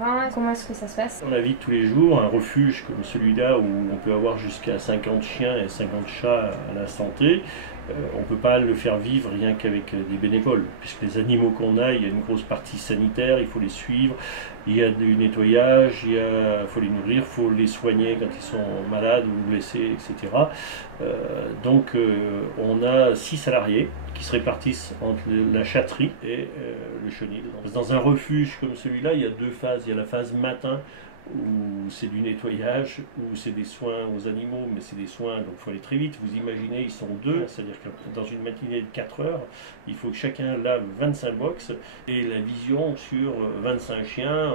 terrain? Comment est-ce que ça se passe? On habite tous les jours un refuge comme celui-là où on peut avoir jusqu'à 50 chiens et 50 chats à l'instant T. On ne peut pas le faire vivre rien qu'avec des bénévoles, puisque les animaux qu'on a, il y a une grosse partie sanitaire, il faut les suivre, il y a du nettoyage, il faut les nourrir, il faut les soigner quand ils sont malades ou blessés, etc. Donc on a 6 salariés qui se répartissent entre la chatterie et le chenil. Dans un refuge comme celui-là, il y a 2 phases. Il y a la phase matin où c'est du nettoyage, où c'est des soins aux animaux, mais c'est des soins, donc il faut aller très vite. Vous imaginez, ils sont 2, c'est-à-dire que dans une matinée de 4 heures, il faut que chacun lave 25 box et la vision sur 25 chiens,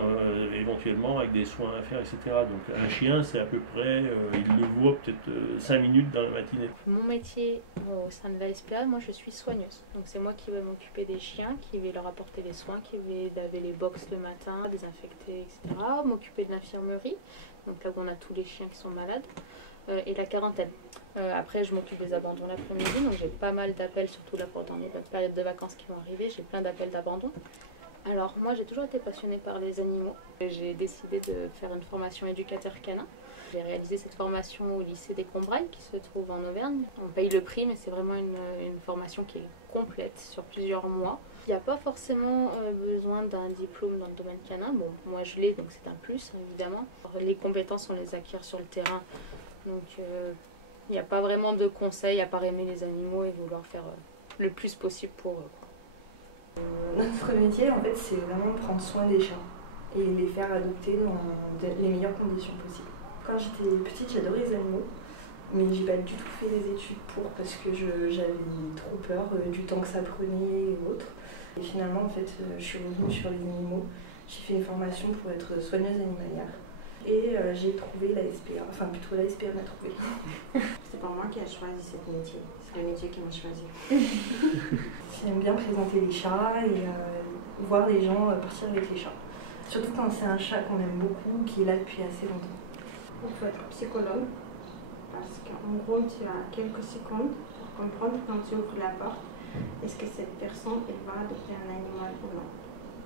éventuellement avec des soins à faire, etc. Donc un chien, c'est à peu près, il le voit peut-être 5 minutes dans la matinée. Mon métier au sein de la SPA, moi je suis soigneuse. Donc c'est moi qui vais m'occuper des chiens, qui vais leur apporter les soins, qui vais laver les box le matin, désinfecter, etc. M'occuper de l'infirmerie, donc là où on a tous les chiens qui sont malades, et la quarantaine. Après je m'occupe des abandons l'après-midi, donc j'ai pas mal d'appels, surtout là pendant les périodes de vacances qui vont arriver, j'ai plein d'appels d'abandon. Alors moi j'ai toujours été passionnée par les animaux. J'ai décidé de faire une formation éducateur canin. J'ai réalisé cette formation au lycée des Combrailles qui se trouve en Auvergne. On paye le prix mais c'est vraiment une formation qui est complète sur plusieurs mois. Il n'y a pas forcément besoin d'un diplôme dans le domaine canin. Bon, moi je l'ai donc c'est un plus évidemment. Les compétences on les acquiert sur le terrain. Donc il n'y a pas vraiment de conseils à part aimer les animaux et vouloir faire le plus possible pour eux. Notre métier, en fait, c'est vraiment prendre soin des chats et les faire adopter dans les meilleures conditions possibles. Quand j'étais petite, j'adorais les animaux, mais j'ai pas du tout fait les études parce que j'avais trop peur du temps que ça prenait et autres. Et finalement, en fait, je suis revenue sur les animaux. J'ai fait une formation pour être soigneuse animalière. Et j'ai trouvé la SPA, enfin plutôt la SPA m'a trouvé. C'est pas moi qui ai choisi ce métier, c'est le métier qui m'a choisi. J'aime bien présenter les chats et voir les gens partir avec les chats. Surtout quand c'est un chat qu'on aime beaucoup, qui est là depuis assez longtemps. Il faut être psychologue, parce qu'en gros tu as quelques secondes pour comprendre quand tu ouvres la porte, est-ce que cette personne elle va adopter un animal ou non.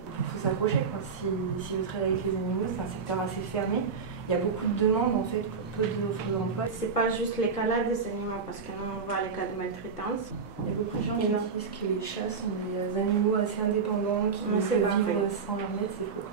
Il faut s'approcher. Si vous travaillez avec les animaux, c'est un secteur assez fermé. Il y a beaucoup de demandes en fait pour peu d'offres d'emploi. C'est pas juste les cas là des animaux, parce que nous on voit les cas de maltraitance. Il y a beaucoup de gens qui disent que les chats sont des animaux assez indépendants, qui peuvent vivre sans leur maître, c'est faux.